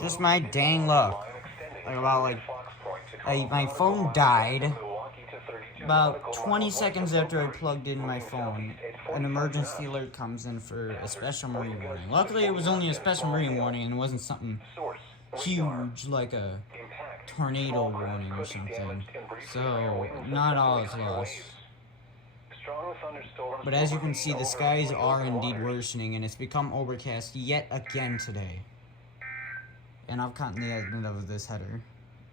Just my dang luck. My phone died about 20 seconds after I plugged in my phone. An emergency alert comes in for a special marine warning. Luckily, it was only a special marine warning and it wasn't something huge like a tornado warning or something. So, not all is lost. But as you can see, the skies are indeed worsening and it's become overcast yet again today. And I've caught the end of this header.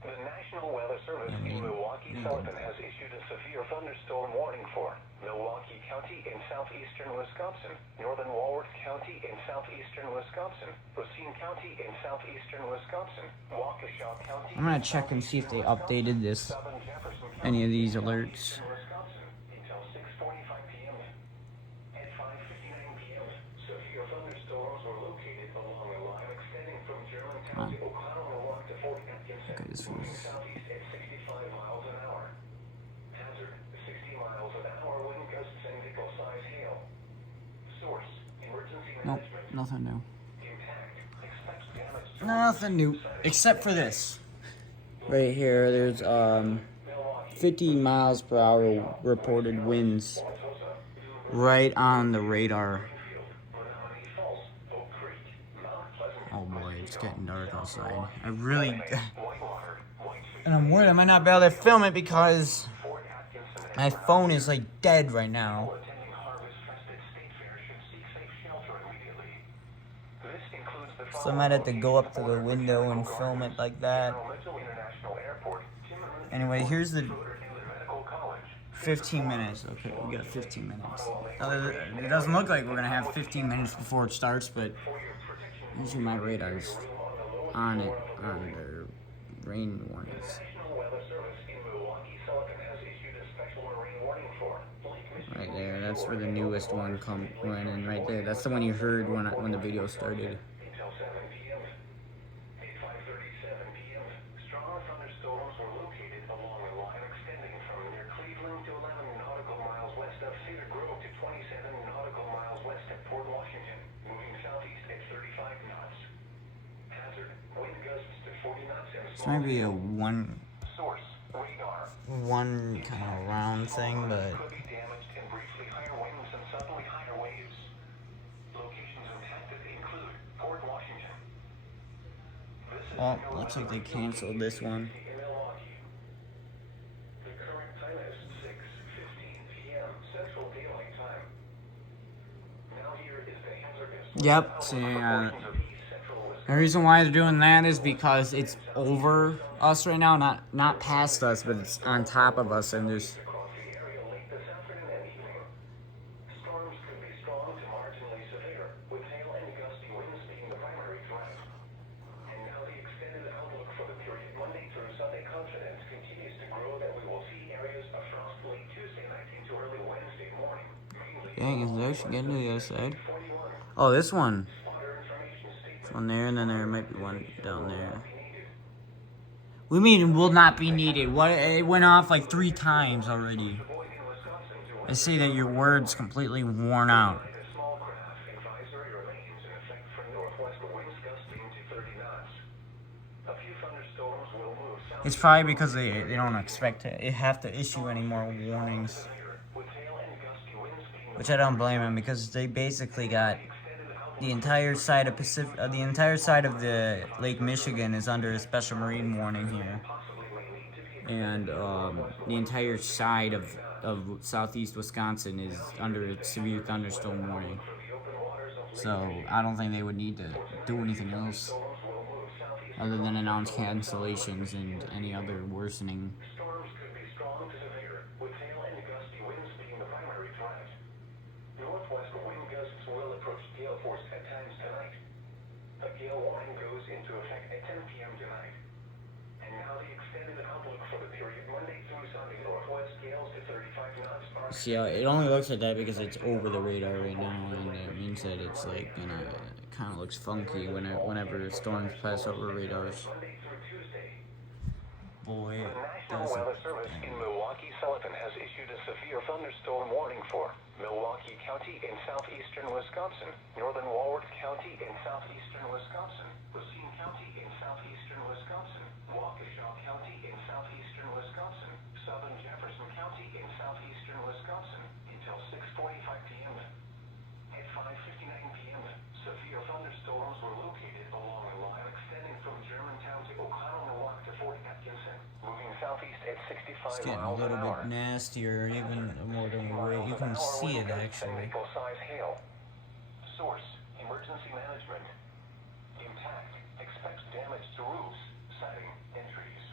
The National Weather Service in Milwaukee-Sullivan has issued a severe thunderstorm warning for Milwaukee County in southeastern Wisconsin, northern Walworth County in southeastern Wisconsin, Racine County in southeastern Wisconsin, Waukesha County. I'm gonna check and see if they updated this, any of these alerts. Until 6:45 p.m. At 5:59 p.m., severe thunderstorms were located along a line extending from Germantown to O'Connell to Fort Atkinson, moving southeast at 65 miles an hour. Hazard: 60 miles an hour wind gusts and nickel-size hail. Source: emergency management. Nope, nothing new. Impact: expect damage to Nothing new, except for this. Right here, there's 50 miles per hour reported winds right on the radar. Oh boy, it's getting dark outside. And I'm worried I might not be able to film it because my phone is like dead right now. So I might have to go up to the window and film it like that. Anyway, here's the 15 minutes. Okay, we got 15 minutes. It doesn't look like we're gonna have 15 minutes before it starts, but usually my radar's on it on their rain warnings. Right there, that's where the newest one went in. Right there, that's the one you heard when the video started. This might be a one kind of round thing, but oh, looks like they canceled this one. Yep, see, the reason why they're doing that is because it's over us right now, not past us, but it's on top of us, and there's... Dang, is it actually getting to the other side? Oh, this one. There's one there, and then there might be one down there. We mean it will not be needed. What? It went off like 3 times already. I say that your word's completely worn out. It's probably because they don't expect to have to issue any more warnings. Which I don't blame them, because they basically got the entire side of the Lake Michigan is under a special marine warning here, and the entire side of southeast Wisconsin is under a severe thunderstorm warning. So I don't think they would need to do anything else other than announce cancellations and any other worsening. Northwest wind gusts will approach gale force at times tonight. A gale warning goes into effect at 10 p.m. tonight. And now the extended outlook for the period Monday through Sunday. Northwest gales to 35 knots. See, it only looks like that because it's over the radar right now, and it means that it's like gonna, it kind of looks funky whenever storms pass over radars. Boy, the National Weather Service in Milwaukee-Sullivan has issued a severe thunderstorm warning for Milwaukee County in southeastern Wisconsin, northern Walworth County in southeastern Wisconsin, Racine County in at It's 65 getting a miles an little hour. bit nastier, even more than you can see it actually. Size hail. Source, emergency management. Impact, expects damage to roofs, siding, and trees.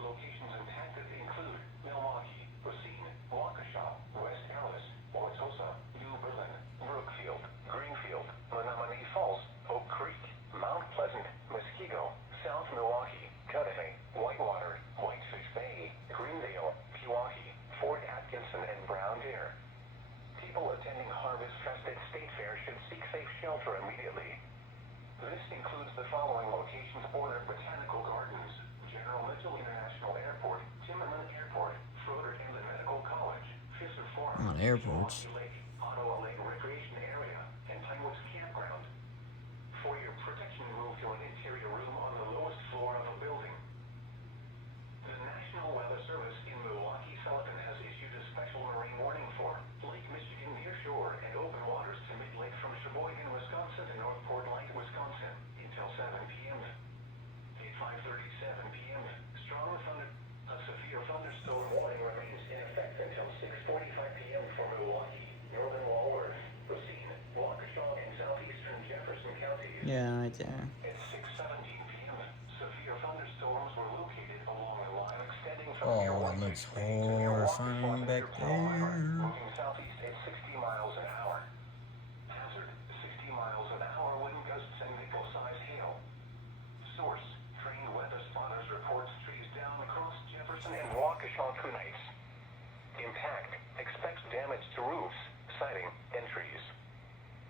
Locations impacted include Milwaukee, Racine, Waukesha, West Allis, Wauwatosa, New Berlin, Brookfield, Greenfield, Menominee Falls, Oak Creek, Mount Pleasant, Muskego, South Milwaukee, Cudahy, Whitewater, Whitefish Bay, Greendale, Pewaukee, Fort Atkinson, and Brown Deer. People attending Harvest Fest at State Fair should seek safe shelter immediately. This includes the following locations bordered Botanical Gardens, General Mitchell International Airport, Timmerman Airport, Schroeder Inland Medical College, Fisher Farm, Airports. Milwaukee Lake, Ottawa Lake Recreation Area, and Pinewood's Campground. For your protection, move to an interior room on the lowest floor of a building. The National Weather Service in Milwaukee-Sullivan has issued a special marine warning for Lake Michigan near shore and open waters to mid-lake from Sheboygan, Wisconsin to Northport Light, Wisconsin until 7 p.m. At 5:37 p.m., a severe thunderstorm warning remains in effect until 6:45 p.m. for Milwaukee, Northern Walworth, Racine, Waukesha, and southeastern Jefferson counties. Yeah, right there. At 6:17 p.m., severe thunderstorms were located along the line extending from Oh, near it White looks Bay to near horrifying Waukesha back near Pearl Harbor, there. moving southeast at 60 miles an hour. Hazard, 60 miles an hour wind gusts and nickel-sized hail. Source, trained weather spotters reports trees down across Jefferson and Waukesha nights. Impact, expects damage to roofs, siding, and trees.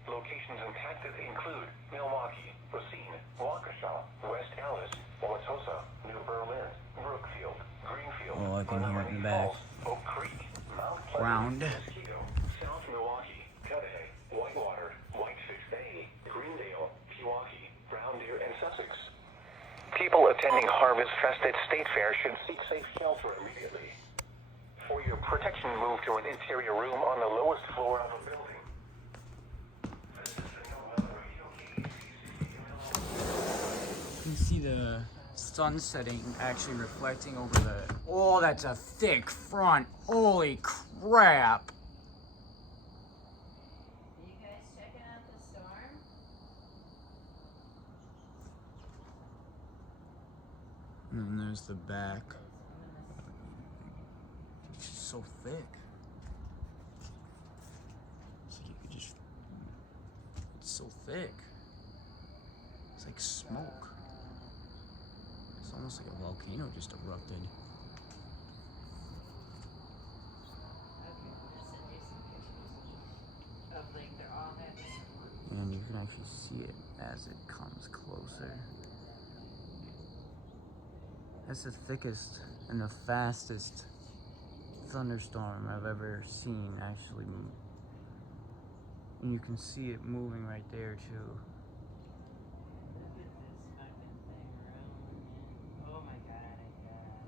Locations impacted include Milwaukee, Racine, Waukesha, West Allis, Wauwatosa, New Berlin, Brookfield, Greenfield, Oh, I can hear it in the Menominee back. Falls, Oak Creek, Mount Pleasant, Round. Muskego, South Milwaukee, Cudahy, Whitewater, Whitefish Bay, Greendale, Pewaukee, Brown Deer, and Sussex. People attending Harvest Fest at State Fair should seek safe shelter immediately. For your protection, move to an interior room on the lowest floor of a building. This is the No Weather Radio KDC. You can see the sun setting actually reflecting over the... Oh, that's a thick front. Holy crap. Are you guys checking out the storm? And then there's the back. It's just so thick. It's like you could just... It's so thick. It's like smoke. It's almost like a volcano just erupted. Okay, I'm gonna send you some pictures of like they're all happening. And you can actually see it as it comes closer. That's the thickest and the fastest thunderstorm I've ever seen actually move. And you can see it moving right there too. Look at this fucking thing rolling in. Oh my god, I died.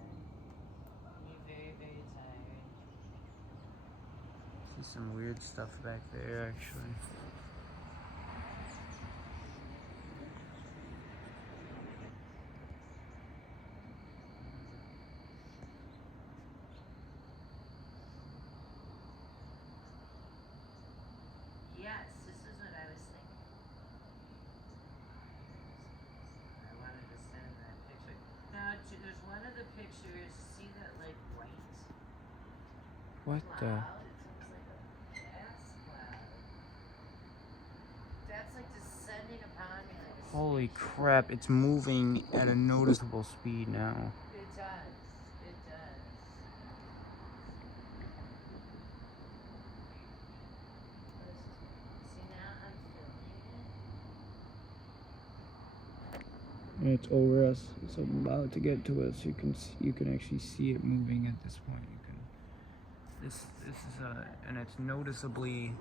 I'm very, very tired. See some weird stuff back there actually. Yes, this is what I was thinking. I wanted to send that picture. Now, there's one of the pictures. See that like white What the? cloud? It's almost like a gas cloud. That's like descending upon me like a Holy spaceship. crap, it's moving at a noticeable speed now. It does. It does. See, now I'm filming it. It's over us. It's about to get to us. You can actually see it moving at this point. This is and it's noticeably.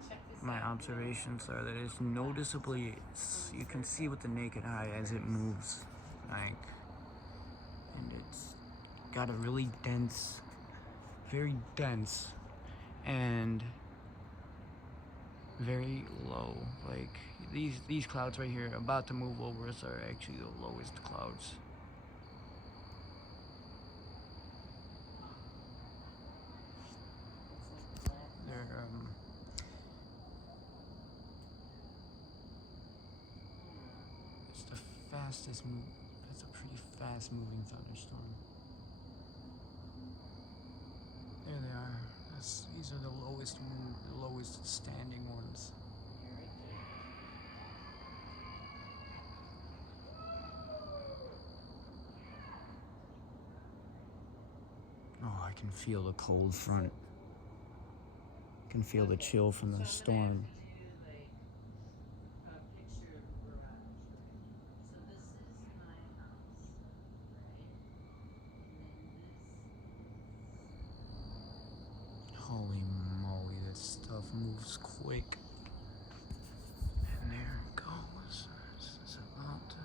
So check this My out. observations are that it's noticeably. You can see with the naked eye as it moves, like, and it's got a really dense, very dense, and very low. Like these clouds right here about to move over us are actually the lowest clouds. fastest move. That's a pretty fast moving thunderstorm. There they are. These are the lowest standing ones. Oh, I can feel the cold front. I can feel the chill from the storm. Holy moly, this stuff moves quick. And there it goes. This is about to...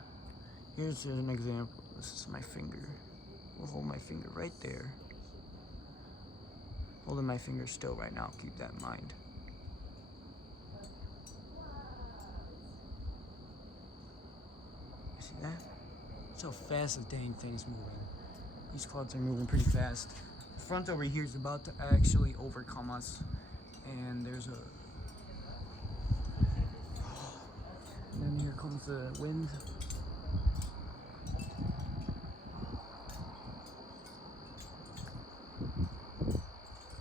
Here's an example. This is my finger. We'll hold my finger right there. Holding my finger still right now. Keep that in mind. You see that? That's how fast the dang thing's moving. These clouds are moving pretty fast. The front over here is about to actually overcome us. And there's a... And then here comes the wind.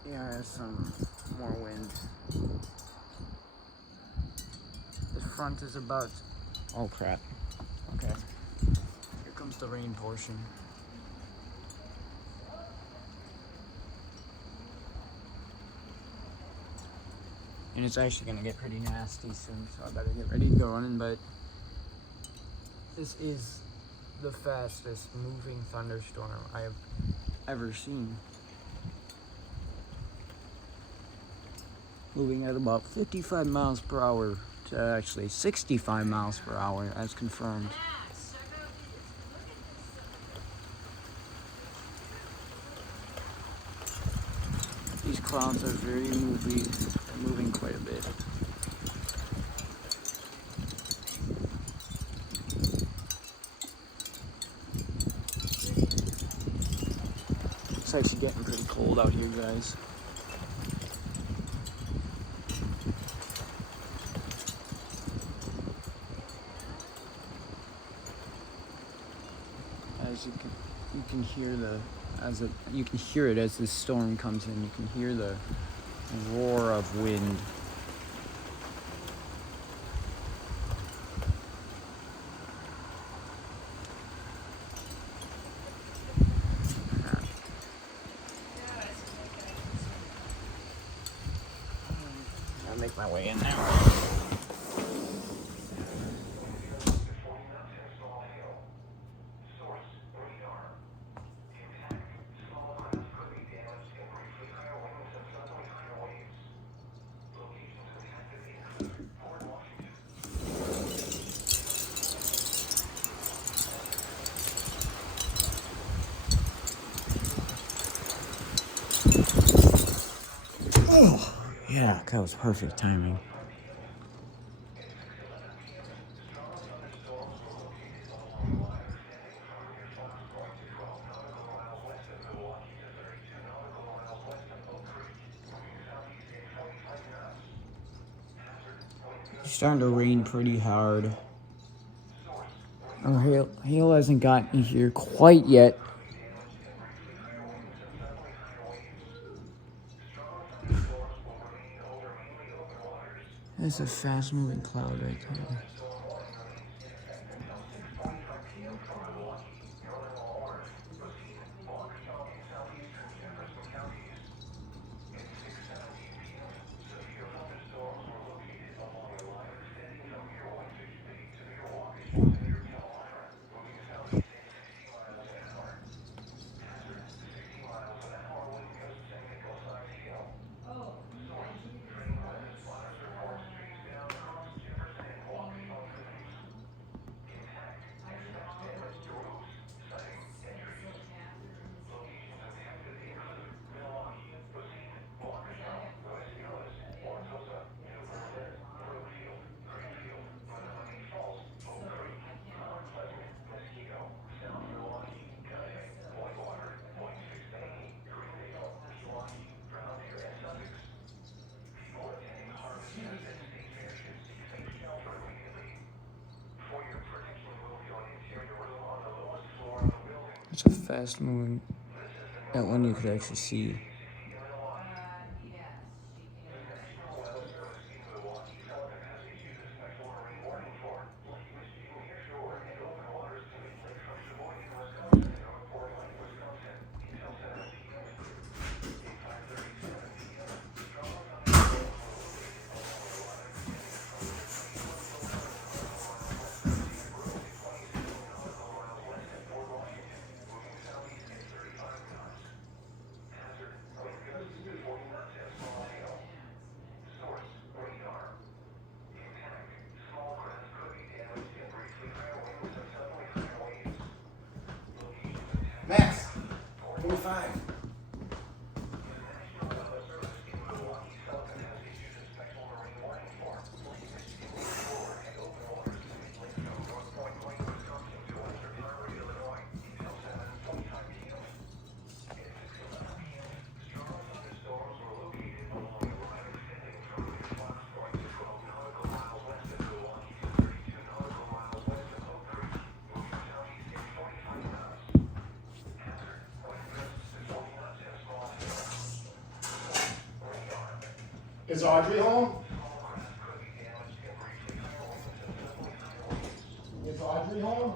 Yeah, there's some more wind. The front is about... Oh crap. Okay. Here comes the rain portion. And it's actually gonna get pretty nasty soon, so I better get ready to go running, but this is the fastest moving thunderstorm I have ever seen. Moving at about 55 miles per hour to actually 65 miles per hour as confirmed. These clouds are very moving quite a bit. It's actually getting pretty cold out here, guys. As you can hear you can hear it as the storm comes in. You can hear the roar of wind. I'll make my way in there. Oh, yeah, that was perfect timing. It's starting to rain pretty hard. Our hail hasn't gotten here quite yet. That's a fast-moving cloud right there. It's a fast moving. That one you could actually see. Max, 25. Is Audrey home? Is Audrey home?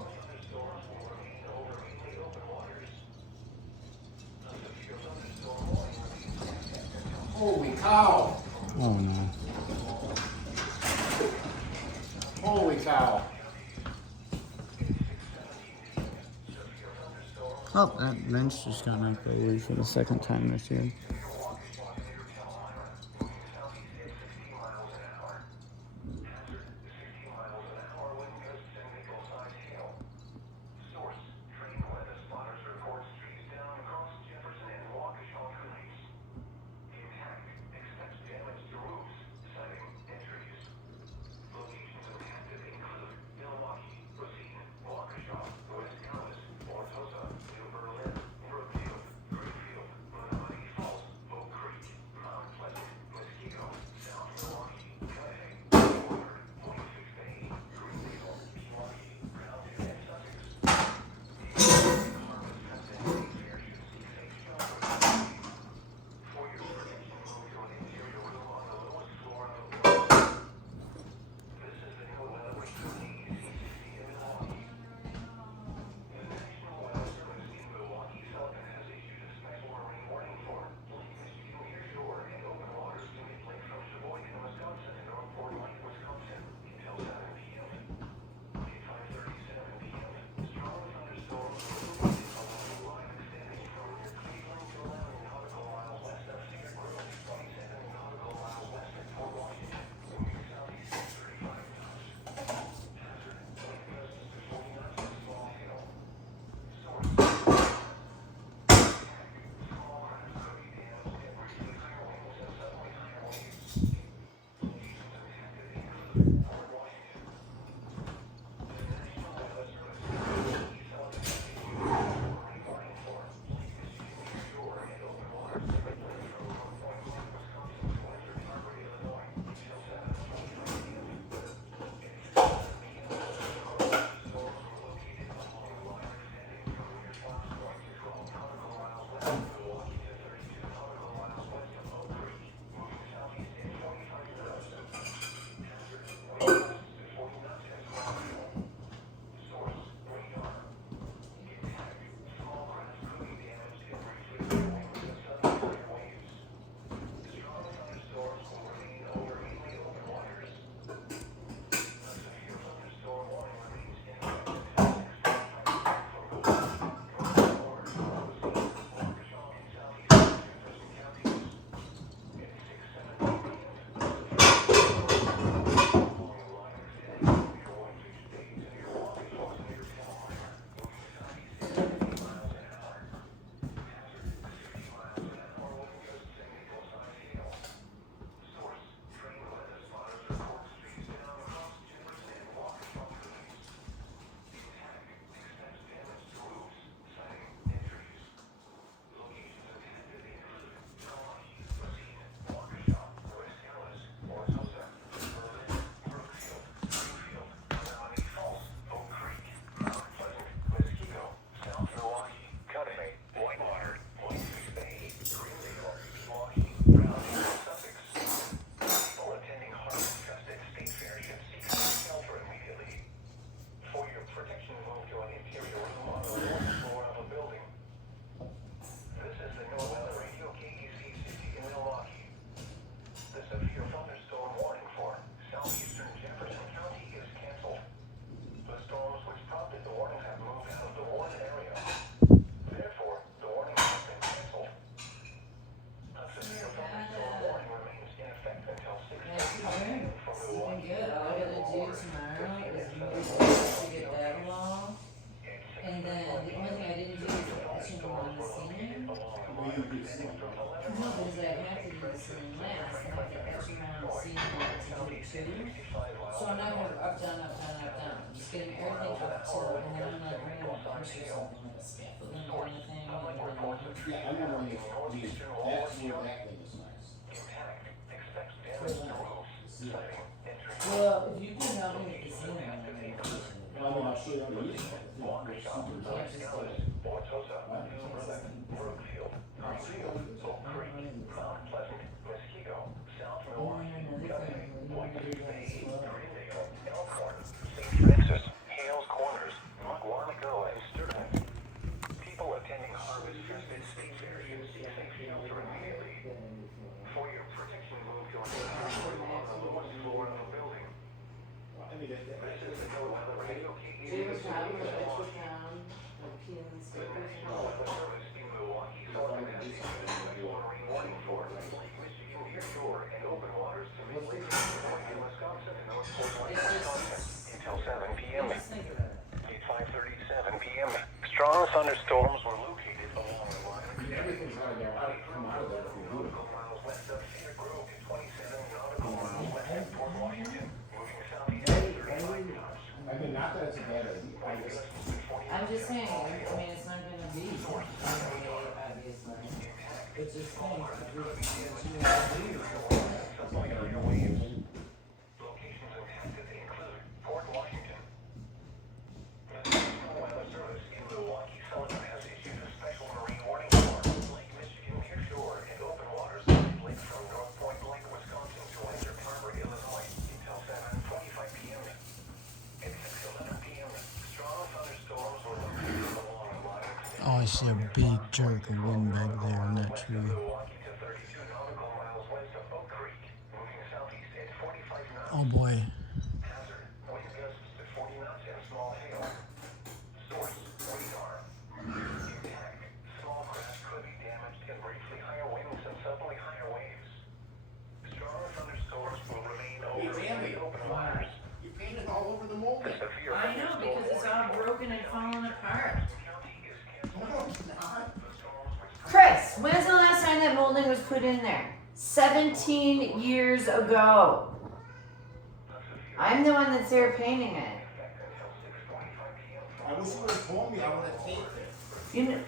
Holy cow! Oh no. Holy cow! Oh, that wrench just got knocked over for the second time this year. No, because I have to do the ceiling last, and I have to etch around the ceiling to do it too. So I'm not gonna up, down, up, down, up, down. I'm just getting everything up till, and then I'm like bringing a punch or something like a scaffolding kind of thing, and then Yeah, I remember when that's where that thing is nice. well, if you can help me with the ceiling, I'm gonna appreciate it. Well, I mean, I'll show you how to use it. It's super Can't nice. just do it. Francis, Hales Corners, Guanaco, and Sturtevant. People attending Harvest Fest State Fair should seek safe shelter immediately. For your protection, move to an on the west floor of the building. I mean, This is the code on the radio. Do you ever travel with extra pound, like peeling stickers? Service in Milwaukee, Sullivan has issued a special marine warning for Lake Michigan near shore and open waters to Mid-Lake in Wisconsin and North Portland, Wisconsin until 7 p.m. Just think about it. At 5:37 p.m. Strong thunderstorms were located along the line. everything's gotta go out, come out of there if you do it. Miles west of Cedar Grove and 27 nautical miles west of Port Washington, moving southeast at 35 knots. I mean, not that it's a bad idea, I just, I'm just saying, I mean, it's not gonna be, obviously. It's just things that you have to do. Locations impacted include Port Washington. The National Weather Service in Milwaukee, Sullivan has issued a special marine warning for Lake Michigan near shore and open waters Lake from North Point Lake, Wisconsin to Winter Harbor, Illinois until 7:25 p.m. At 6:11 p.m., strong thunderstorms were located along the line. Oh, I see a big jerk of wind back there in that tree. Milwaukee to 32 nautical miles west of Oak Creek, moving southeast at 45 knots. Oh boy. Hazard, wind gusts to 40 knots and small hail. Source, radar. Impact, small craft could be damaged and briefly higher winds and suddenly higher waves. Strong thunderstorms will remain over the open waters. you painted all over the molding. Severe I know, because it's all broken and falling apart. No, it's not. Chris, when's the last time that molding was put in there? 17 years ago. I'm the one that's there painting it. I wish you would've told me, I would've taped it. You know,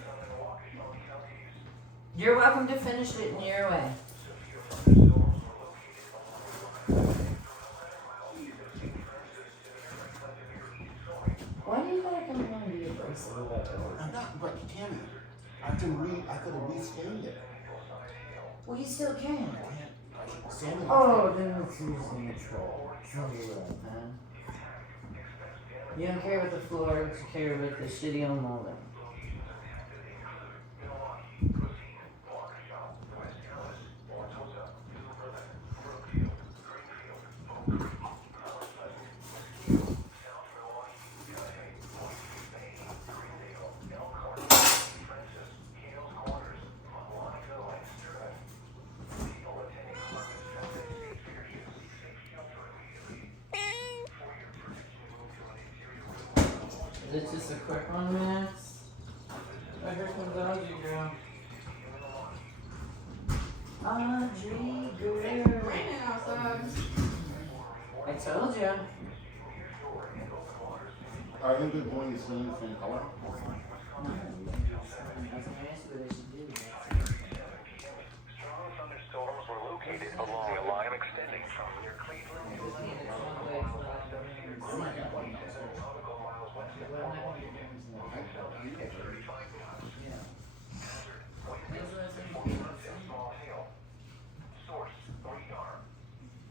you're welcome to finish it in your way. Why do you gotta come home and be abrasive about that? I'm not, but Tammy, I could have restained it. Well, you still can. Sanded it. Oh, then it's using a troll. Huh? You don't care with the floor, but you care with the shitty old molding. Is it just a quick one, Max? Oh, here comes Audrey, girl. Audrey, girl. I told you. Are you good going to swim the same color? Strong thunderstorms were located along a line extending from near Cleveland to Oh my God, what else? nautical miles west of Port Washington, moving southeast at 35 knots. Hazard, wind gusts to 40 knots and small hail. Source, radar.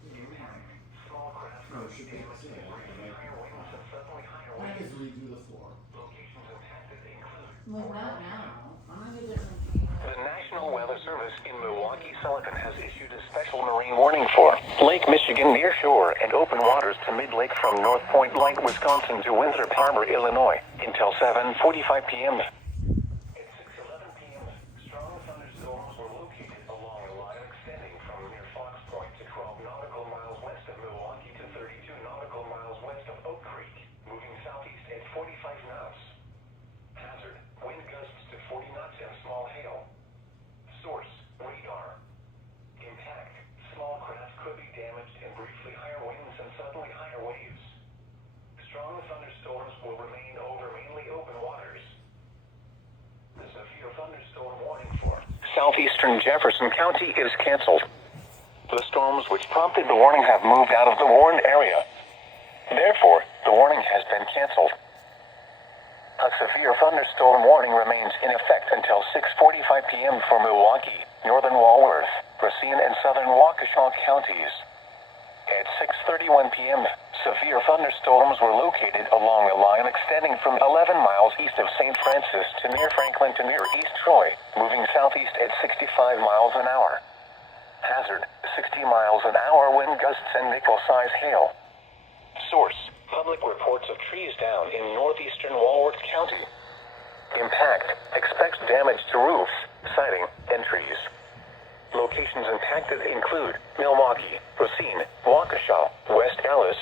Impact, small craft No, it could be should be the damaged same. and briefly higher winds and suddenly higher I waves. just redo the floor. Locations impacted include Well, not now. I'm gonna do different. The National Weather Service in Milwaukee, Sullivan has issued a special marine warning for Lake Michigan near shore and open waters to Mid-Lake from North Point Lake, Wisconsin to Winthrop Harbor, Illinois until 7:45 p.m. At 6:11 p.m., strong thunderstorms were located along a line extending from near Fox Point to 12 nautical miles west of Milwaukee to 32 nautical miles west of Oak Creek, moving southeast at 45 knots. Hazard, wind gusts to 40 knots and small hail. Source, southeastern Jefferson County is canceled. The storms which prompted the warning have moved out of the warned area. Therefore, the warning has been canceled. A severe thunderstorm warning remains in effect until 6:45 p.m. for Milwaukee, northern Walworth, Racine, and southern Waukesha counties. At 6:31 p.m., severe thunderstorms were located along a line extending from 11 miles east of St. Francis to near Franklin to near East Troy, moving southeast at 65 miles an hour. Hazard, 60 miles an hour wind gusts and nickel-size hail. Source, public reports of trees down in northeastern Walworth County. Impact, expects damage to roofs, siding, and trees. Locations impacted include Milwaukee, Racine, Waukesha, West Allis,